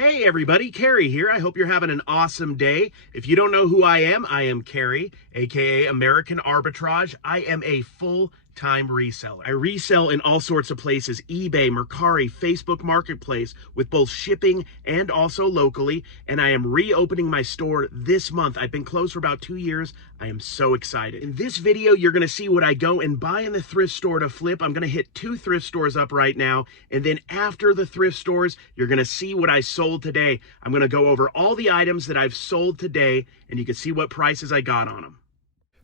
Hey everybody, Carrie here. I hope you're having an awesome day. If you don't know who I am Carrie, aka American Arbitrage. I am a full-time reseller. I resell in all sorts of places: eBay, Mercari, Facebook Marketplace, with both shipping and also locally. And I am reopening my store this month. I've been closed for about 2 years. I am so excited. In this video, you're gonna see what I go and buy in the thrift store to flip. I'm gonna hit 2 thrift stores up right now. And then after the thrift stores, you're gonna see what I sold today. I'm gonna go over all the items that I've sold today, and you can see what prices I got on them.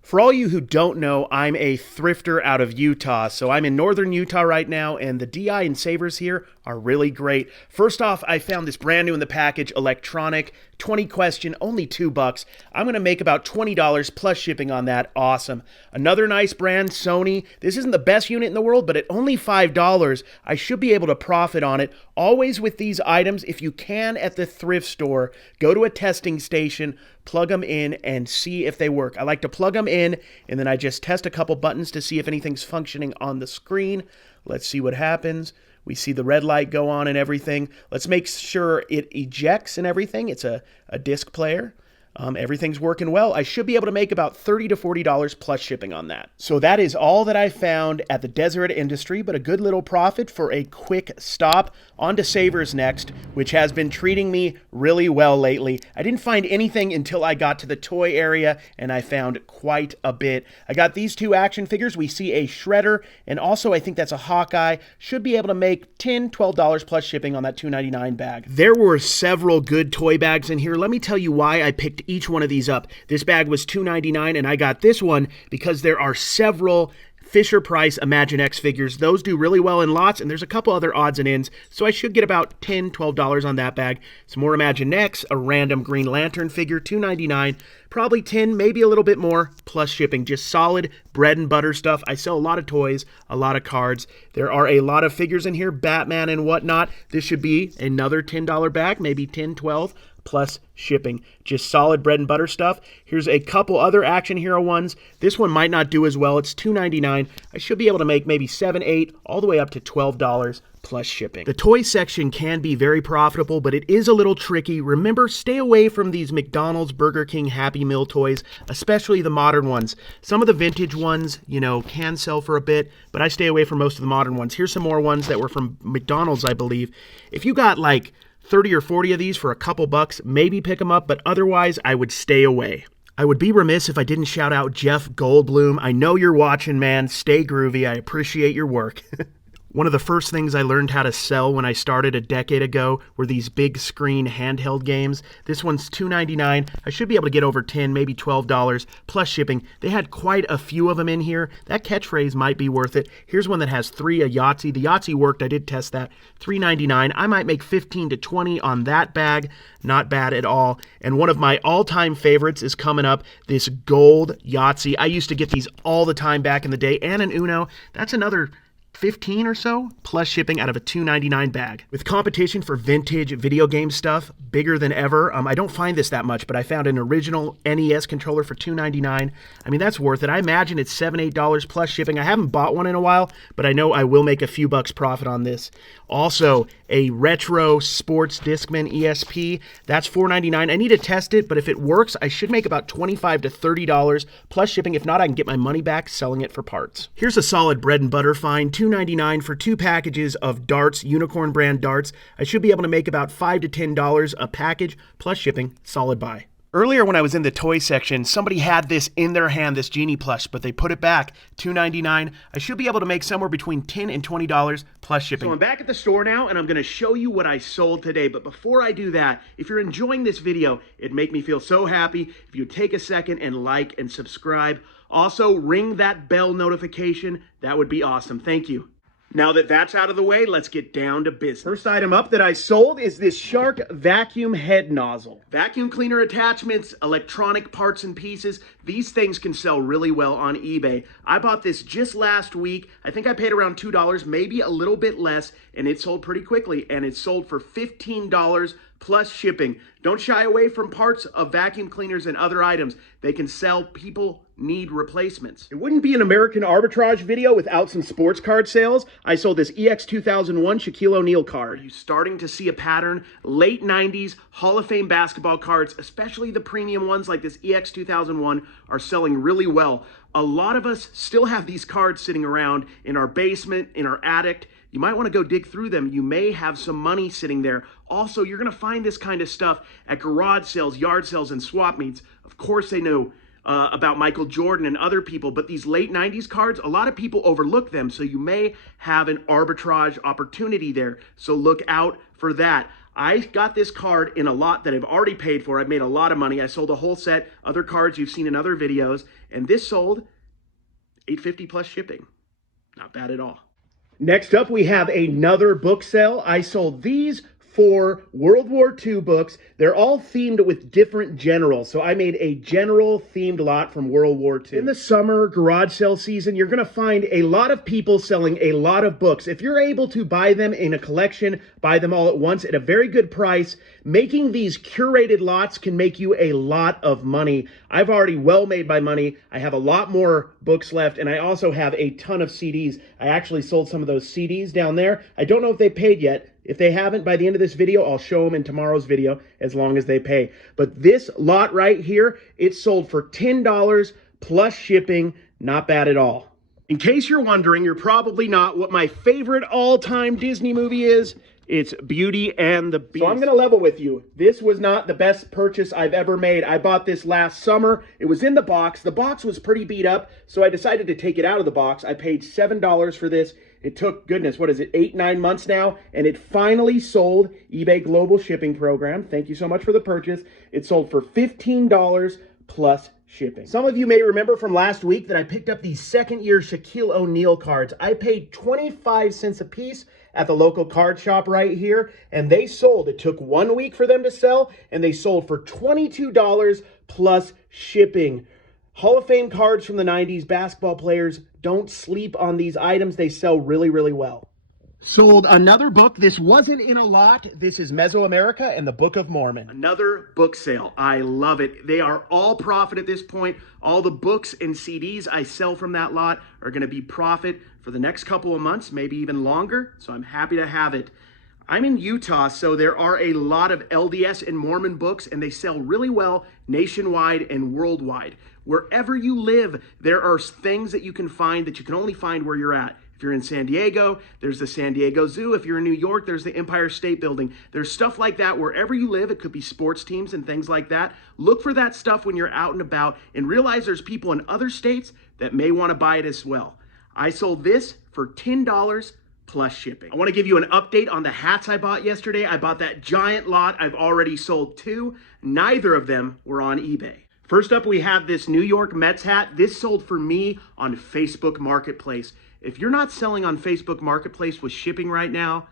For all you who don't know, I'm a thrifter out of Utah. So I'm in northern Utah right now, and the DI and savers here are really great. First off, I found this brand new in the package, electronic, 20 question, only $2. I'm gonna make about $20 plus shipping on that. Awesome. Another nice brand, Sony. This isn't the best unit in the world, but at only $5, I should be able to profit on it. Always with these items, if you can at the thrift store, go to a testing station, plug them in and see if they work. I like to plug them in and then I just test a couple buttons to see if anything's functioning on the screen. Let's see what happens. We see the red light go on and everything. Let's make sure it ejects and everything. It's a disc player. Everything's working well. I should be able to make about $30 to $40 plus shipping on that. So that is all that I found at the Deseret Industry, but a good little profit for a quick stop. On to Savers next, which has been treating me really well lately. I didn't find anything until I got to the toy area, and I found quite a bit. I got these 2 action figures. We see a Shredder, and also I think that's a Hawkeye. Should be able to make $10, $12 plus shipping on that $2.99 bag. There were several good toy bags in here. Let me tell you why I picked each one of these up. This bag was $2.99, and I got this one because there are several Fisher-Price Imaginext figures. Those do really well in lots, and there's a couple other odds and ends, so I should get about $10, $12 on that bag. Some more Imaginext, a random Green Lantern figure, $2.99, probably 10, maybe a little bit more, plus shipping. Just solid bread and butter stuff. I sell a lot of toys, a lot of cards. There are a lot of figures in here, Batman and whatnot. This should be another $10 bag, maybe 10, 12, plus shipping. Just solid bread and butter stuff. Here's a couple other Action Hero ones. This one might not do as well. It's $2.99. I should be able to make maybe $7, $8, all the way up to $12 plus shipping. The toy section can be very profitable, but it is a little tricky. Remember, stay away from these McDonald's, Burger King, Happy Meal toys, especially the modern ones. Some of the vintage ones, can sell for a bit, but I stay away from most of the modern ones. Here's some more ones that were from McDonald's, I believe. If you got like 30 or 40 of these for a couple bucks, maybe pick them up, but otherwise I would stay away. I would be remiss if I didn't shout out Jeff Goldblum. I know you're watching, man. Stay groovy. I appreciate your work. One of the first things I learned how to sell when I started a decade ago were these big screen handheld games. This one's $2.99. I should be able to get over $10, maybe $12 plus shipping. They had quite a few of them in here. That catchphrase might be worth it. Here's one that has 3, a Yahtzee. The Yahtzee worked. I did test that. $3.99. I might make 15 to 20 on that bag. Not bad at all. And one of my all-time favorites is coming up, this gold Yahtzee. I used to get these all the time back in the day, and an Uno. That's another 15 or so plus shipping out of a $2.99 bag. With competition for vintage video game stuff bigger than ever, I don't find this that much, but I found an original NES controller for $2.99. I mean, that's worth it. I imagine it's $7, $8 plus shipping. I haven't bought one in a while, but I know I will make a few bucks profit on this. Also, a retro sports Discman ESP. That's $4.99. I need to test it, but if it works, I should make about $25 to $30 plus shipping. If not, I can get my money back selling it for parts. Here's a solid bread and butter find, $2.99 for 2 packages of darts, Unicorn brand darts. I should be able to make about $5 to $10 a package plus shipping. Solid buy. Earlier when I was in the toy section, somebody had this in their hand, this Genie plush, but they put it back, $2.99. I should be able to make somewhere between $10 and $20 plus shipping. So I'm back at the store now, and I'm going to show you what I sold today. But before I do that, if you're enjoying this video, it'd make me feel so happy if you take a second and like and subscribe. Also, ring that bell notification. That would be awesome. Thank you. Now that that's out of the way, let's get down to business. First item up that I sold is this Shark vacuum head nozzle. Vacuum cleaner attachments, electronic parts and pieces, these things can sell really well on eBay. I bought this just last week. I think I paid around $2, maybe a little bit less, and it sold pretty quickly, and it sold for $15 plus shipping. Don't shy away from parts of vacuum cleaners and other items. They can sell. People need replacements. It wouldn't be an American Arbitrage video without some sports card sales. I sold this EX 2001 Shaquille O'Neal card. Are you starting to see a pattern? Late 90s Hall of Fame basketball cards, especially the premium ones like this EX 2001, are selling really well. A lot of us still have these cards sitting around in our basement, in our attic. You might want to go dig through them. You may have some money sitting there. Also, you're going to find this kind of stuff at garage sales, yard sales, and swap meets. Of course, they know about Michael Jordan and other people, but these late 90s cards, a lot of people overlook them, so you may have an arbitrage opportunity there. So look out for that. I got this card in a lot that I've already paid for. I've made a lot of money. I sold a whole set, other cards you've seen in other videos, and this sold $850 plus shipping. Not bad at all. Next up, we have another book sale. I sold these 4 World War II books. They're all themed with different generals. So I made a general themed lot from World War II. In the summer garage sale season, you're going to find a lot of people selling a lot of books. If you're able to buy them in a collection, buy them all at once at a very good price, making these curated lots can make you a lot of money. I've already well made my money. I have a lot more books left, and I also have a ton of CDs. I actually sold some of those CDs down there. I don't know if they paid yet. If they haven't, by the end of this video, I'll show them in tomorrow's video as long as they pay. But this lot right here, it sold for $10 plus shipping. Not bad at all. In case you're wondering, you're probably not, what my favorite all-time Disney movie is. It's Beauty and the Beast. So I'm going to level with you. This was not the best purchase I've ever made. I bought this last summer. It was in the box. The box was pretty beat up, so I decided to take it out of the box. I paid $7 for this. It took, goodness, what is it, 8-9 months now, and it finally sold. eBay Global Shipping Program. Thank you so much for the purchase. It sold for $15 plus shipping. Some of you may remember from last week that I picked up these second-year Shaquille O'Neal cards. I paid 25 cents a piece at the local card shop right here, and they sold. It took 1 week for them to sell, and they sold for $22 plus shipping. Hall of Fame cards from the 90s, basketball players, don't sleep on these items. They sell really, really well. Sold another book. This wasn't in a lot. This is Mesoamerica and the Book of Mormon. Another book sale. I love it. They are all profit at this point. All the books and CDs I sell from that lot are going to be profit for the next couple of months, maybe even longer. So I'm happy to have it. I'm in Utah, so there are a lot of LDS and Mormon books, and they sell really well nationwide and worldwide. Wherever you live, there are things that you can find that you can only find where you're at. If you're in San Diego, there's the San Diego Zoo. If you're in New York, there's the Empire State Building. There's stuff like that wherever you live. It could be sports teams and things like that. Look for that stuff when you're out and about and realize there's people in other states that may want to buy it as well. I sold this for $10 plus shipping. I want to give you an update on the hats I bought yesterday. I bought that giant lot. I've already sold 2. Neither of them were on eBay. First up, we have this New York Mets hat. This sold for me on Facebook Marketplace. If you're not selling on Facebook Marketplace with shipping right now,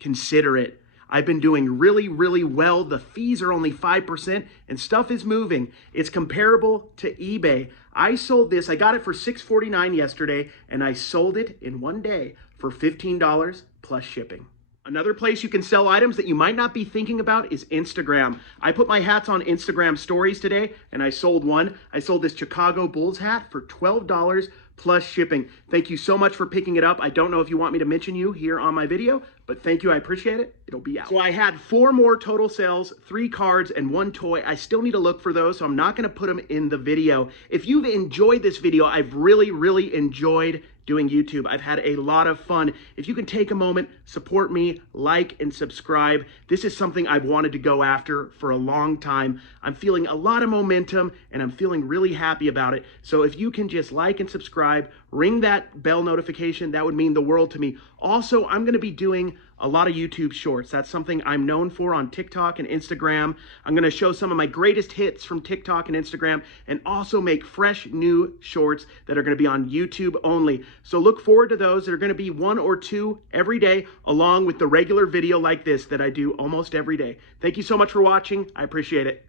consider it. I've been doing really, really well. The fees are only 5% and stuff is moving. It's comparable to eBay. I sold this. I got it for $6.49 yesterday, and I sold it in 1 day for $15 plus shipping. Another place you can sell items that you might not be thinking about is Instagram. I put my hats on Instagram stories today, and I sold one. I sold this Chicago Bulls hat for $12 plus shipping. Thank you so much for picking it up. I don't know if you want me to mention you here on my video, but thank you. I appreciate it. It'll be out. So I had 4 more total sales, 3 cards and 1 toy. I still need to look for those, so I'm not going to put them in the video. If you've enjoyed this video, I've really, really enjoyed doing YouTube. I've had a lot of fun. If you can take a moment, support me, like and subscribe. This is something I've wanted to go after for a long time. I'm feeling a lot of momentum and I'm feeling really happy about it. So if you can just like and subscribe, ring that bell notification, that would mean the world to me. Also, I'm going to be doing a lot of YouTube shorts. That's something I'm known for on TikTok and Instagram. I'm going to show some of my greatest hits from TikTok and Instagram and also make fresh new shorts that are going to be on YouTube only. So look forward to those. There are going to be 1 or 2 every day along with the regular video like this that I do almost every day. Thank you so much for watching. I appreciate it.